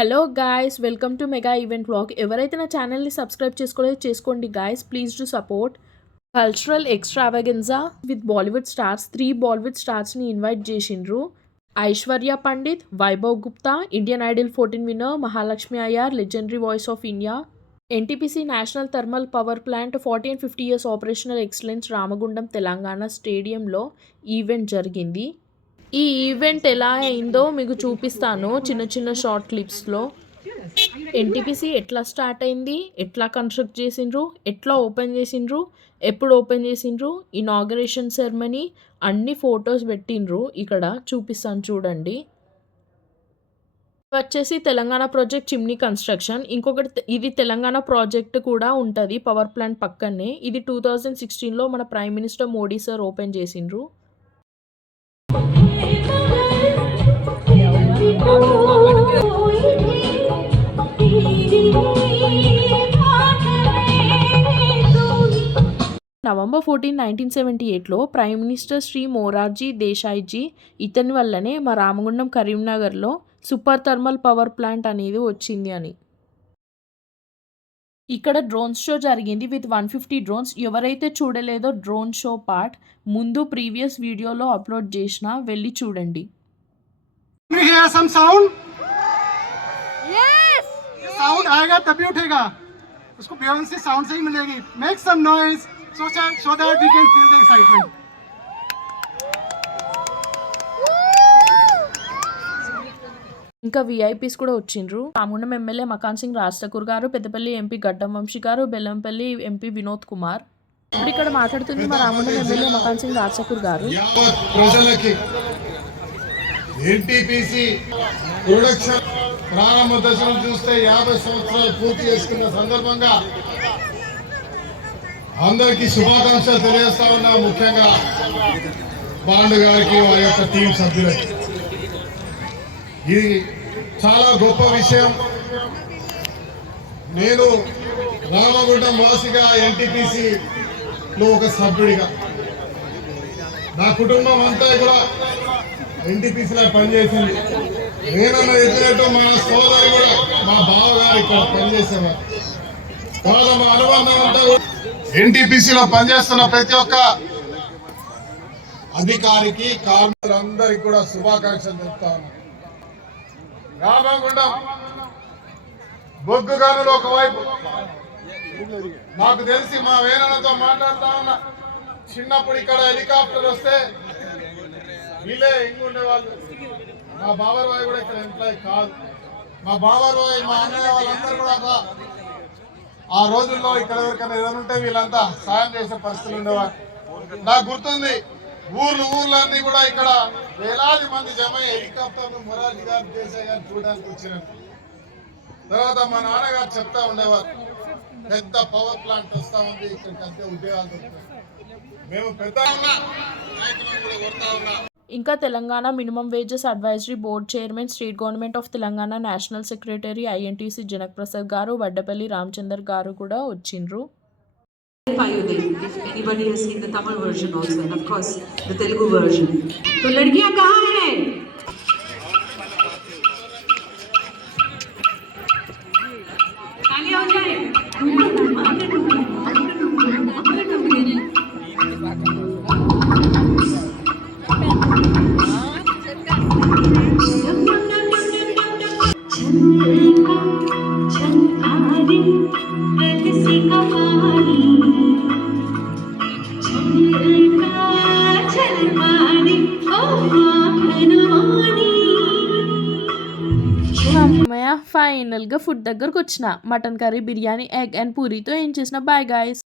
Hello guys, welcome to mega event vlog. ఎవరైతే నా ఛానల్ని సబ్స్క్రైబ్ చేసుకోలేదో చేసుకోండి guys. Please do support. Cultural extravaganza with Bollywood stars. 3 Bollywood స్టార్స్ని ఇన్వైట్ చేసిండ్రు. Aishwarya Pandit, Vaibhav Gupta, Indian Idol 14 winner Mahalakshmi Iyer, legendary voice of India, NTPC national thermal power plant 40 and 50 years operational excellence, Ramagundam Telangana స్టేడియంలో event జరిగింది. ఈ ఈవెంట్ ఎలా అయిందో మీకు చూపిస్తాను చిన్న చిన్న షార్ట్ క్లిప్స్లో. ఎన్టీపీసీ ఎట్లా స్టార్ట్ అయింది, ఎట్లా కన్స్ట్రక్ట్ చేసిండ్రు, ఎట్లా ఓపెన్ చేసిండ్రు, ఎప్పుడు ఓపెన్ చేసిండ్రు, ఇనాగరేషన్ సెరమనీ అన్ని ఫొటోస్ పెట్టిండ్రు. ఇక్కడ చూపిస్తాను చూడండి. వచ్చేసి తెలంగాణ ప్రాజెక్ట్ చిమ్నీ కన్స్ట్రక్షన్. ఇంకొకటి ఇది తెలంగాణ ప్రాజెక్ట్ కూడా ఉంటుంది పవర్ ప్లాంట్ పక్కనే. ఇది 2016లో మన prime minister Modi sir open చేసిండ్రు. నవంబర్ 14, 1978లో ప్రైమ్ మినిస్టర్ శ్రీ మొరార్జీ దేశాయ్జీ ఇతని వల్లనే మా రామగుండం కరీంనగర్లో సూపర్ థర్మల్ పవర్ ప్లాంట్ అనేది వచ్చింది అని. ఇక్కడ డ్రోన్స్ షో జరిగింది విత్ 150 డ్రోన్స్. ఎవరైతే చూడలేదో డ్రోన్ షో పార్ట్ ముందు ప్రీవియస్ వీడియోలో అప్లోడ్ చేసిన, వెళ్ళి చూడండి. साउंड आएगा तभी उठेगा, उसको बियॉन्ड से साउंड से ही मिलेगी. Make some noise so that we can feel the excitement. ఇంకా విఐపీస్ కూడా వచ్చిండ్రు. రామగుండం ఎమ్మెల్యే మకాన్ సింగ్ రాజ్ ఠాకూర్ గారు, పెద్దపల్లి ఎంపీ గడ్డం వంశీ గారు, బెల్లంపల్లి ఎంపీ వినోద్ కుమార్. ఇప్పుడు ఇక్కడ మాట్లాడుతుంది మా రామగుండం ఎమ్మెల్యే మకాన్ సింగ్ రాజ్ ఠాకూర్ గారు. ఎన్టీపీసీ ప్రొడక్షన్ ప్రారంభ దశను చూస్తే 50 సంవత్సరాలు పూర్తి చేసుకున్న సందర్భంగా అందరికీ శుభాకాంక్షలు తెలియజేస్తా ఉన్నా. ముఖ్యంగా బాండు గారికి, వారి యొక్క టీం సభ్యులకి ఇది చాలా గొప్ప విషయం. నేను రామగుండం వాసిగా, ఎన్టీపీసీలో ఒక సభ్యుడిగా, నా కుటుంబం అంతా కూడా ఎన్టీపీసీలో పనిచేసింది. నేనన్న ఎత్తినట్టు మా సోదరి కూడా, మా బావగారు ఇక్కడ పనిచేసేవారు. కాదు, మా అనుబంధం అంతా ఎన్టీపీసీలో పనిచేస్తున్న ప్రతి ఒక్క అధికారికి, కార్మికులందరికీ కూడా శుభాకాంక్షలు చెప్తా ఉన్నా. రామగుండం బొగ్గు గనులు ఒకవైపు, నాకు తెలిసి మా వేనన్నతో మాట్లాడుతా ఉన్నా, చిన్నప్పుడు ఇక్కడ హెలికాప్టర్ వస్తే వీళ్ళే ఉండేవాళ్ళు. మా బాబర్వాయి కూడా ఇక్కడ ఎంప్లాయ్ కాదు. మా బాబర్వాయి, మా అన్నయ్య వాళ్ళందరూ కూడా ఆ రోజుల్లో ఇక్కడ ఎవరికైనా ఏదైనా ఉంటే వీళ్ళంతా సాయం చేసే పరిస్థితులు ఉండేవారు. నాకు గుర్తుంది, ఊర్లన్నీ కూడా ఇక్కడ వేలాది మంది జమ హెలికాప్టర్ను మొరార్జీ గారు, దేశాయ్ గారు చూడడానికి వచ్చినట్టు. తర్వాత మా నాన్నగారు చెప్తా ఉండేవారు, పెద్ద పవర్ ప్లాంట్ వస్తా ఉంది, ఇక్కడికి అంతే ఉద్యోగాలు దొరుకుతాయి. మేము పెద్ద నాయకులను కూడా కొడతా ఉన్నా. ఇంకా Telangana minimum wages advisory board chairman, state government of Telangana national secretary INTUC Janak Prasad గారు, వడ్డపల్లి రామచందర్ గారు కూడా వచ్చిండ్రు. If anybody has seen the Tamil version also, and of course the Telugu version. तो लड़कियां कहाँ हैं? ताली हो जाए. ఫైనల్గా ఫుడ్ దగ్గరకు వచ్చిన mutton curry, biryani, egg and పూరీతో ఏం చేసిన. Bye guys.